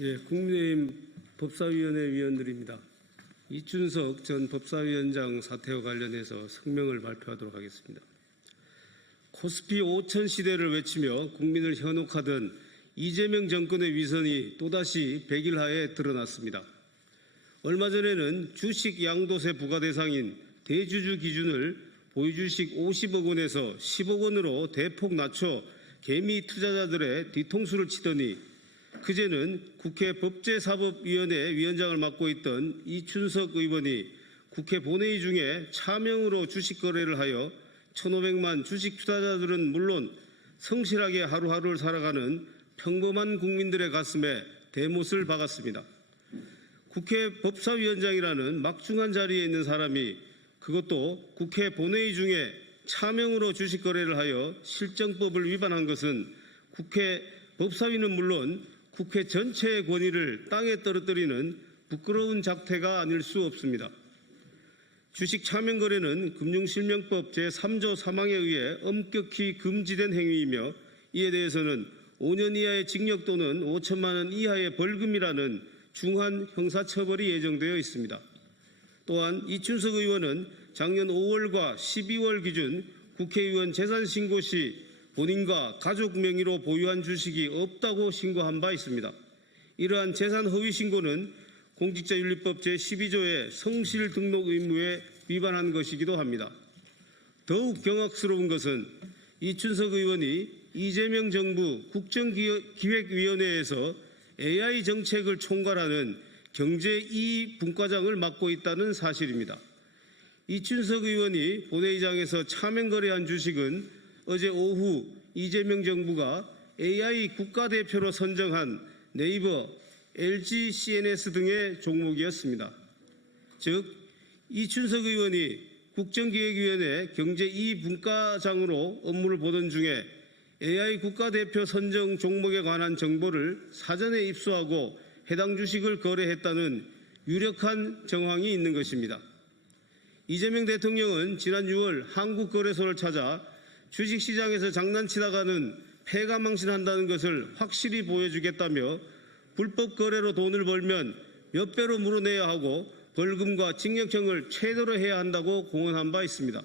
예, 국민의힘 법사위원회 위원들입니다. 이춘석 전 법사위원장 사태와 관련해서 성명을 발표하도록 하겠습니다. 코스피 5천 시대를 외치며 국민을 현혹하던 이재명 정권의 위선이 또다시 백일하에 드러났습니다. 얼마 전에는 주식 양도세 부과 대상인 대주주 기준을 보유주식 50억 원에서 10억 원으로 대폭 낮춰 개미 투자자들의 뒤통수를 치더니 그제는 국회 법제사법위원회 위원장을 맡고 있던 이춘석 의원이 국회 본회의 중에 차명으로 주식 거래를 하여 1,500만 주식 투자자들은 물론 성실하게 하루하루를 살아가는 평범한 국민들의 가슴에 대못을 박았습니다. 국회 법사위원장이라는 막중한 자리에 있는 사람이 그것도 국회 본회의 중에 차명으로 주식 거래를 하여 실정법을 위반한 것은 국회 법사위는 물론 국회 전체의 권위를 땅에 떨어뜨리는 부끄러운 작태가 아닐 수 없습니다. 주식 차명 거래는 금융실명법 제3조 3항에 의해 엄격히 금지된 행위이며 이에 대해서는 5년 이하의 징역 또는 5천만 원 이하의 벌금이라는 중한 형사처벌이 예정되어 있습니다. 또한 이춘석 의원은 작년 5월과 12월 기준 국회의원 재산신고 시 본인과 가족 명의로 보유한 주식이 없다고 신고한 바 있습니다. 이러한 재산 허위 신고는 공직자윤리법 제12조의 성실 등록 의무에 위반한 것이기도 합니다. 더욱 경악스러운 것은 이춘석 의원이 이재명 정부 국정기획위원회에서 AI 정책을 총괄하는 경제이익분과장을 맡고 있다는 사실입니다. 이춘석 의원이 본회의장에서 차명 거래한 주식은 어제 오후 이재명 정부가 AI 국가대표로 선정한 네이버, LG, CNS 등의 종목이었습니다. 즉 이춘석 의원이 국정기획위원회 경제이익분과장으로 업무를 보던 중에 AI 국가대표 선정 종목에 관한 정보를 사전에 입수하고 해당 주식을 거래했다는 유력한 정황이 있는 것입니다. 이재명 대통령은 지난 6월 한국거래소를 찾아 주식시장에서 장난치다가는 패가 망신한다는 것을 확실히 보여주겠다며 불법 거래로 돈을 벌면 몇 배로 물어내야 하고 벌금과 징역형을 최대로 해야 한다고 공언한 바 있습니다.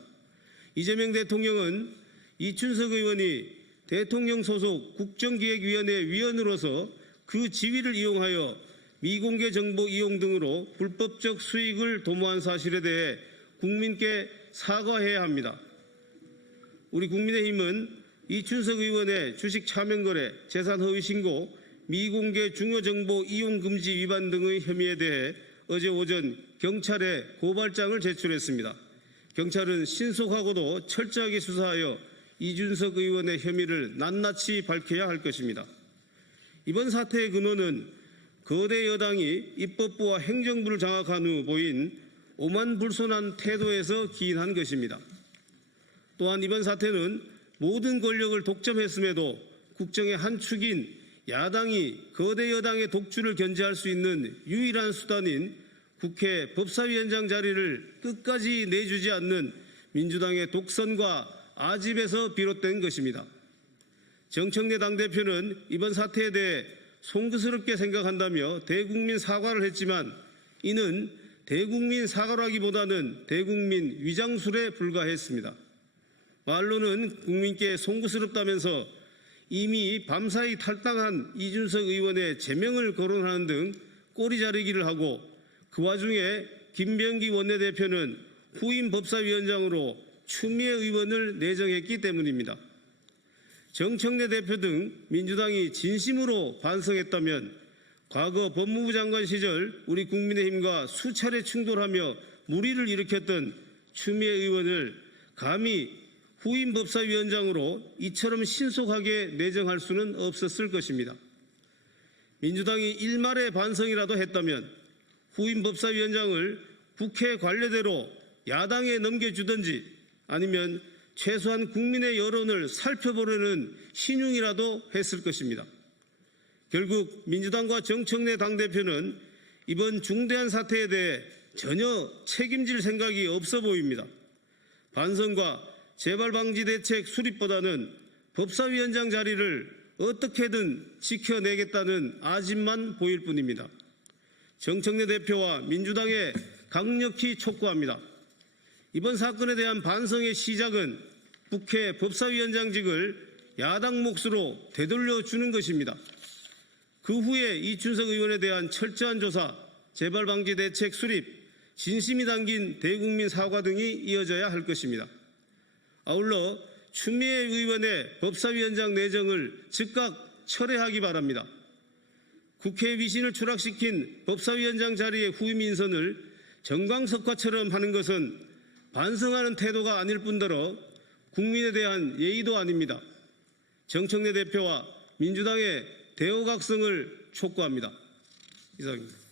이재명 대통령은 이춘석 의원이 대통령 소속 국정기획위원회 위원으로서 그 지위를 이용하여 미공개 정보 이용 등으로 불법적 수익을 도모한 사실에 대해 국민께 사과해야 합니다. 우리 국민의힘은 이춘석 의원의 주식 차명 거래, 재산 허위 신고, 미공개 중요정보 이용 금지 위반 등의 혐의에 대해 어제 오전 경찰에 고발장을 제출했습니다. 경찰은 신속하고도 철저하게 수사하여 이춘석 의원의 혐의를 낱낱이 밝혀야 할 것입니다. 이번 사태의 근원은 거대 여당이 입법부와 행정부를 장악한 후 보인 오만불손한 태도에서 기인한 것입니다. 또한 이번 사태는 모든 권력을 독점했음에도 국정의 한 축인 야당이 거대 여당의 독주를 견제할 수 있는 유일한 수단인 국회 법사위원장 자리를 끝까지 내주지 않는 민주당의 독선과 아집에서 비롯된 것입니다. 정청래 당대표는 이번 사태에 대해 송구스럽게 생각한다며 대국민 사과를 했지만 이는 대국민 사과라기보다는 대국민 위장술에 불과했습니다. 말로는 국민께 송구스럽다면서 이미 밤사이 탈당한 이춘석 의원의 제명을 거론하는 등 꼬리 자르기를 하고 그 와중에 김병기 원내대표는 후임 법사위원장으로 추미애 의원을 내정했기 때문입니다. 정청래 대표 등 민주당이 진심으로 반성했다면 과거 법무부 장관 시절 우리 국민의힘과 수차례 충돌하며 물의를 일으켰던 추미애 의원을 감히 후임 법사위원장으로 이처럼 신속하게 내정할 수는 없었을 것입니다. 민주당이 일말의 반성이라도 했다면 후임 법사위원장을 국회 관례대로 야당에 넘겨주든지 아니면 최소한 국민의 여론을 살펴보려는 신용이라도 했을 것입니다. 결국 민주당과 정청래 당대표는 이번 중대한 사태에 대해 전혀 책임질 생각이 없어 보입니다. 반성과 재발 방지 대책 수립보다는 법사위원장 자리를 어떻게든 지켜내겠다는 아집만 보일 뿐입니다. 정청래 대표와 민주당에 강력히 촉구합니다. 이번 사건에 대한 반성의 시작은 국회 법사위원장직을 야당 몫으로 되돌려주는 것입니다. 그 후에 이춘석 의원에 대한 철저한 조사, 재발 방지 대책 수립, 진심이 담긴 대국민 사과 등이 이어져야 할 것입니다. 아울러 추미애 의원의 법사위원장 내정을 즉각 철회하기 바랍니다. 국회 위신을 추락시킨 법사위원장 자리의 후임 인선을 정광석화처럼 하는 것은 반성하는 태도가 아닐 뿐더러 국민에 대한 예의도 아닙니다. 정청래 대표와 민주당의 대오각성을 촉구합니다. 이상입니다.